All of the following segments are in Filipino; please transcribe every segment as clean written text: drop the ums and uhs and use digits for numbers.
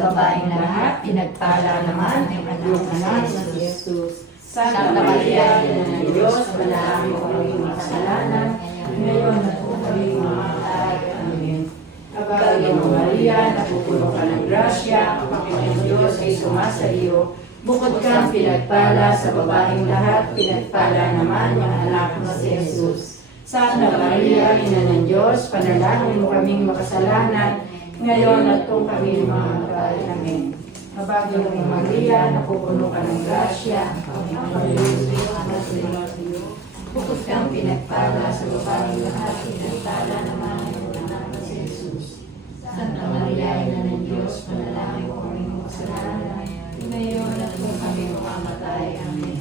Babaeng lahat, pinagpala naman yung anak na si Jesus. Santa Maria, Ina ng Diyos, manalangin ko kami makasalanan, ngayon at kung kami mamatay. Amen. Abagang Maria, napupuno ka ng grasya, ang Panginoon Diyos ay sumasa iyo. Bukod kang pinagpala sa babaeng lahat, pinagpala naman yung anak na si Jesus. Santa Maria, Ina ng Diyos, panalangin mo kaming makasalanan, ngayon at kung kami mamatay. Amen. Mabagay ng Maria, napupuno ka ng grasya, ang Panginoon bukod kang pinagpala sa babaeng lahat, pinagpala naman ang anak na si Jesus. Santa Maria, Ina ng Diyos, panalangin mo kaming makasalanan, ngayon at kung kami mamatay. Amen.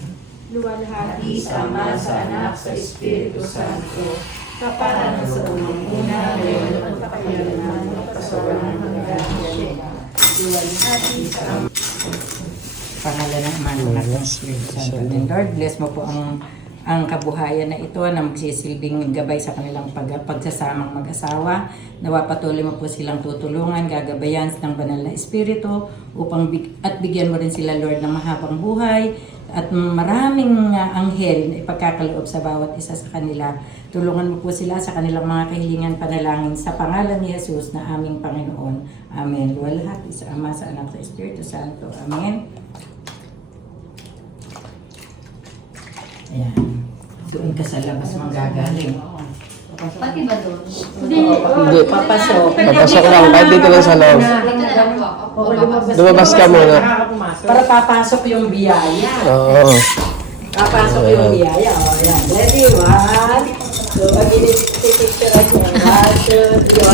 Luwalhati sa Ama, sa Anak, sa Espiritu Santo, kaparan sa unang-una, ngayon at kapayalaman, kasawalan ng Amen. Luwalhati sa Ama. Pangalan ng Ama, ng Anak, ng Espiritu Santo. And Lord, bless mo po ang kabuhayan na ito na magsisilbing gabay sa kanilang pagsasamang mag-asawa. Nawa patuloy mo po silang tutulungan, gagabayan ng banal na Espiritu upang bigyan mo rin sila, Lord, ng mahabang buhay at maraming anghel na ipagkakaloob sa bawat isa sa kanila. Tulungan mo po sila sa kanilang mga kahilingan, panalangin sa pangalan ni Jesus na aming Panginoon. Amen. Luwalhati sa Ama, sa Anak, sa Espiritu Santo. Amen. Ayan. Doon ka sa labas manggagaling. Pati ba doon? Hindi. Papasok. Papasok lang, kahit dito lang sa loob. Dito na lang po ako. Lumabas ka muna. Para papasok yung biyaya. Oo. Papasok yung biyaya. O, yan. Ready? One. So, pag picture ako. One, two, three.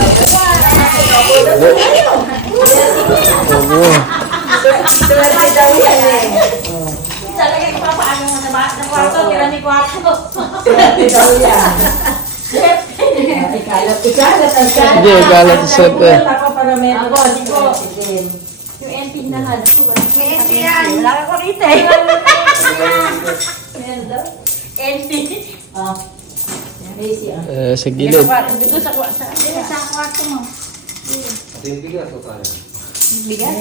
Kapunan mo kayo. Oo. Swerte daw yan eh. Talaga yung papaano mo na kwarto, tira ni kwarto. Swerte daw yan. Ikalat ang kalat. Hindi, ikalat ang swerte. Ako para meron. Ako, sige. Yung NP na hanap ko. May NP yan. Wala ka ko rito eh. Meron daw. NP. Oh. Easy ah. Sa gilid. Dito sa kwarto mo. Bigas?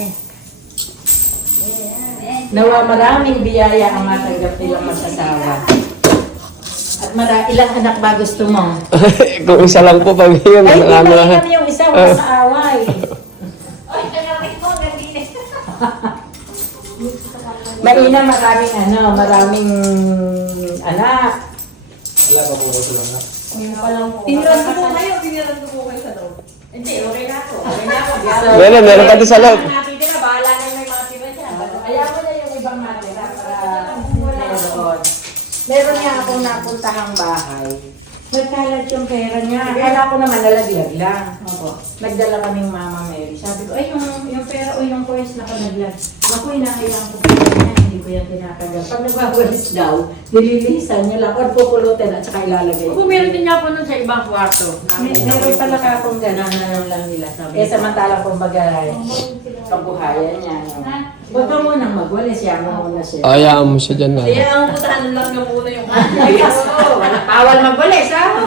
Nawa maraming biyaya ang matanggap nilang mag-asawa. At ilang anak ba gusto mo? Kung isa lang po pag yun. Ay, Ano hindi na. na yung isa wala sa away. Ay, tagawin mo, gandinis. Maina maraming anak. Wala pa po ko lang na. Tiniran ko po kayo sa loob. Hindi, okay na ako. Meron pa din sa loob. Natitira, bahala na yung may mga tira dyan. Ayaw mo na yung ibang matira para meron. Meron niya akong napuntahang bahay. Nagkalat yung pera niya. Akala ko naman nalaglag lang. Opo. Nagdala kaming Mama Mary. Sabi ko, ay yung pera o yung coins na nalaglag. Ako, inakailangan ko po niya. Hindi ko yan tinatagal. Pag nagwawalis daw, nililisan niya lang. Or pupulutin at saka ilalagay. Kung meron din niya po nun sa ibang kwarto. Meron pala ka akong gano'n lang nila. Samantalang kumbaga, kabuhayan niya. Huwag ka munang magwalis. Yan mo muna siya. Ayaan mo siya dyan na. Kaya ang putahan lang na muna yung Bawal magwalis, ha?